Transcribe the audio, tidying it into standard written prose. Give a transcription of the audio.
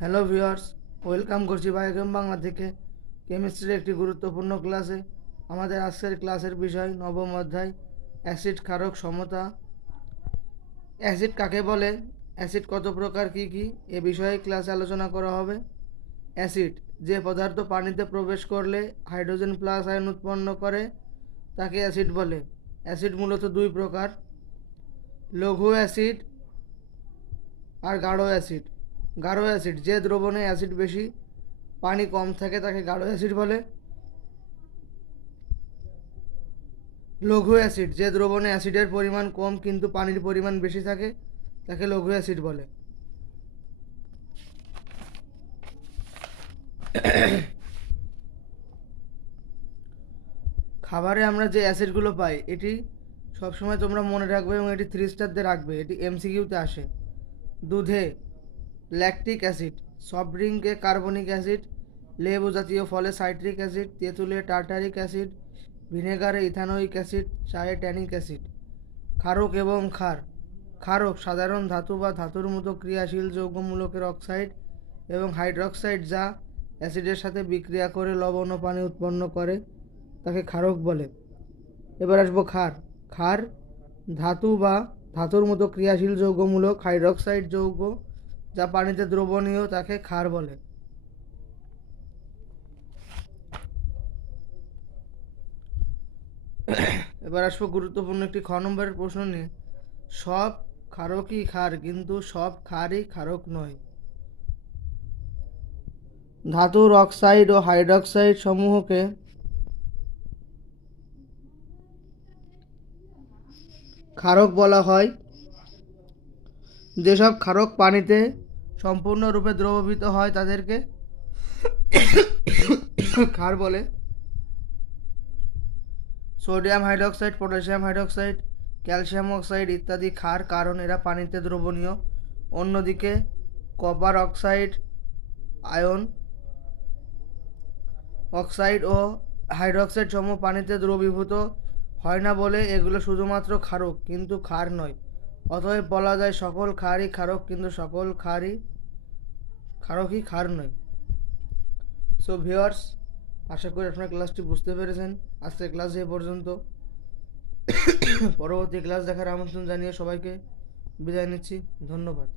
Hello viewers, welcome করছি biochem Bangla থেকে কেমিস্ট্রির একটি গুরুত্বপূর্ণ ক্লাসে। আমাদের আজকের ক্লাসের বিষয় নবম অধ্যায় অ্যাসিড ক্ষারক সমতা। অ্যাসিড কাকে বলে, অ্যাসিড কত প্রকার, কী কী, এ বিষয়ে ক্লাসে আলোচনা করা হবে। অ্যাসিড যে পদার্থ পানিতে প্রবেশ করলে হাইড্রোজেন প্লাস আয়ন উৎপন্ন করে তাকে অ্যাসিড বলে। অ্যাসিড মূলত দুই প্রকার, লঘু অ্যাসিড আর গাঢ় অ্যাসিড। গাঢ় অ্যাসিড যে দ্রবণে অ্যাসিড বেশি পানি কম থাকে তাকে গাঢ় অ্যাসিড বলে। লঘু অ্যাসিড যে দ্রবণে অ্যাসিডের পরিমাণ কম কিন্তু পানির পরিমাণ বেশি থাকে তাকে লঘু অ্যাসিড বলে। খাবারে আমরা যে অ্যাসিডগুলো পাই এটি সবসময় তোমরা মনে রাখবে এবং এটি 3 স্টার দিয়ে রাখবে, এটি এমসিকিউতে আসে। দুধে ল্যাকটিক অ্যাসিড, সফট ড্রিঙ্কে কার্বনিক অ্যাসিড, লেবু জাতীয় ফলে সাইট্রিক অ্যাসিড, তেঁতুলে টার্টারিক অ্যাসিড, ভিনেগারে ইথানোয়িক অ্যাসিড, চায়ে ট্যানিক অ্যাসিড। ক্ষারক এবং ক্ষার। ক্ষারক সাধারণ ধাতু বা ধাতুর মতো ক্রিয়াশীল যৌগমূলকের অক্সাইড এবং হাইড্রক্সাইড যা অ্যাসিডের সাথে বিক্রিয়া করে লবণ ও পানি উৎপন্ন করে তাকে ক্ষারক বলে। এবার আসবো ক্ষার। ক্ষার ধাতু বা ধাতুর মতো ক্রিয়াশীল যৌগমূলক হাইড্রক্সাইড যৌগ যা পানিতে দ্রবণীয় তাকে ক্ষার বলে। এবার আসবো গুরুত্বপূর্ণ একটি খ নম্বরের প্রশ্ন নিয়ে। সব ক্ষারকই ক্ষার কিন্তু সব ক্ষারই ক্ষারক নয়। ধাতুর অক্সাইড ও হাইড্রক্সাইড সমূহকে ক্ষারক বলা হয়। যেসব ক্ষারক পানিতে সম্পূর্ণরূপে দ্রবীভূত হয় তাদেরকে ক্ষার বলে। Sodium hydroxide, potassium hydroxide, calcium oxide ইত্যাদি ক্ষার, কারণ এরা পানিতে দ্রবণীয়। অন্যদিকে কপার অক্সাইড, আয়ন অক্সাইড ও হাইড্রক্সাইড সমূহ পানিতে দ্রবীভূত হয় না বলে এগুলো শুধুমাত্র ক্ষারক কিন্তু ক্ষার নয়। অতএব বলা যায় সকল ক্ষারই ক্ষারক কিন্তু সকল ক্ষারকই ক্ষার নয়। সো ভিউয়ার্স, আশা করি আপনারা ক্লাসটি বুঝতে পেরেছেন। আজকের ক্লাস এ পর্যন্ত। পরবর্তী ক্লাস দেখার আমন্ত্রণ জানিয়ে সবাইকে বিদায় নিচ্ছি। ধন্যবাদ।